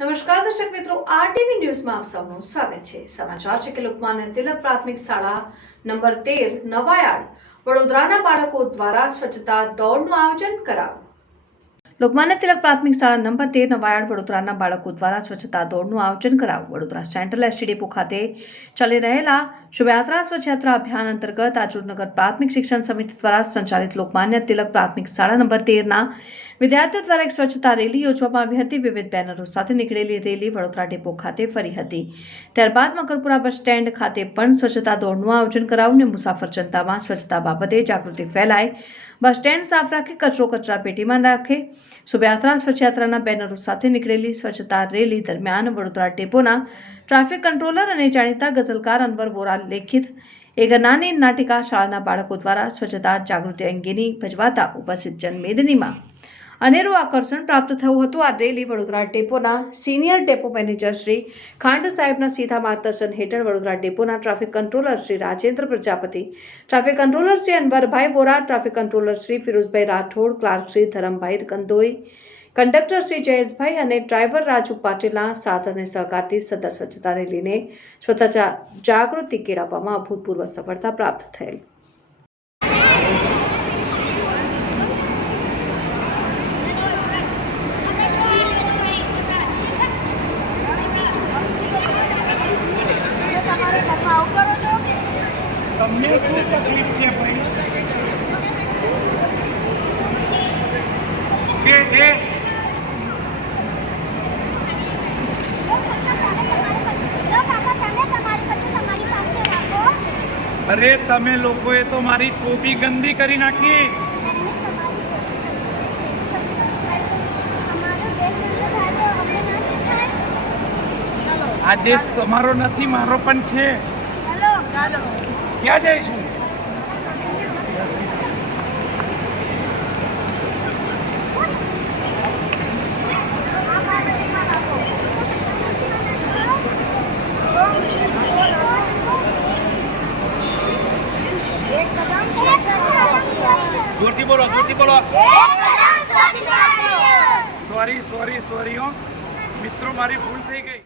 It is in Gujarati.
નમસ્કાર દર્શક મિત્રો, આરટીવી ન્યૂઝમાં આપ સૌનું સ્વાગત છે। સમાચાર છે કે લોકમાન્ય તિલક પ્રાથમિક શાળા નંબર 13 નવાયાર્ડ વડોદરાના બાળકો દ્વારા સ્વચ્છતા દોડનું આયોજન કરાયું। લોકમાન્ય તિલક પ્રાથમિક શાળા નંબર 13 નવાયાર્ડ વડોદરાના બાળકો દ્વારા સ્વચ્છતા દોડનું આયોજન કરાયું। વડોદરા સેન્ટ્રલ એસટી ડેપો ખાતે ચાલી રહેલા શુભયાત્રા સ્વચ્છયાત્રા અભિયાન અંતર્ગત આજુનગર પ્રાથમિક શિક્ષણ સમિતિ દ્વારા સંચાલિત લોકમાન્ય તિલક પ્રાથમિક શાળા નંબર 13ના વિદ્યાર્થીઓ દ્વારા એક સ્વચ્છતા રેલી યોજવામાં આવી હતી। વિવિધ બેનરો સાથે નીકળેલી રેલી વડોદરા ડેપો ખાતે ફરી હતી। ત્યારબાદ મકરપુરા બસ સ્ટેન્ડ ખાતે પણ સ્વચ્છતા દોડનું આયોજન કરાયું અને મુસાફર જનતામાં સ્વચ્છતા બાબતે જાગૃતિ ફેલાય, બસ સ્ટેન્ડ સાફ રાખે, કચરો કચરા પેટીમાં નાખે। શુભયાત્રા સ્વચ્છયાત્રાના બેનરો સાથે નીકળેલી સ્વચ્છતા રેલી દરમિયાન વડોદરા ડેપોના ટ્રાફિક કંટ્રોલર અને જાણીતા ગઝલકાર અનવર વોરા લેખિત એક નાની નાટિકા શાળાના બાળકો દ્વારા સ્વચ્છતા જાગૃતિ અંગેની ભજવાતા ઉપસ્થિત જનમેદનીમાં અનેરું આકર્ષણ પ્રાપ્ત થયું હતું। આ રેલી વડોદરા ડેપોના senior depot manager Shri Khand સાહેબના સીધા માર્ગદર્શન હેઠળ વડોદરા ડેપોના traffic controller Shri Rajendra Prajapati, traffic controller Shri Anwarbhai Vora, traffic controller Shri Firozbhai Rathod, clerk Shri Dharambhai Kandoi, conductor Shri Jayeshbhai અને ડ્રાઈવર રાજુ પાટીલના સાથ અને સહકારથી સદર સ્વચ્છતા રેલીને સ્વચ્છતા જાગૃતિ કેળવવામાં અભૂતપૂર્વ સફળતા પ્રાપ્ત થયેલ। તમને શું તકલીફ છે ભાઈ કે અરે તમે લોકોએ તો મારી ટોપી ગંદી કરી નાખી। આ દેશ તમારો નથી, મારો પણ છે। ક્યાં જઈશું? જોરથી બોલો, જોરથી બોલો। સોરી મિત્રો, મારી ભૂલ થઈ ગઈ।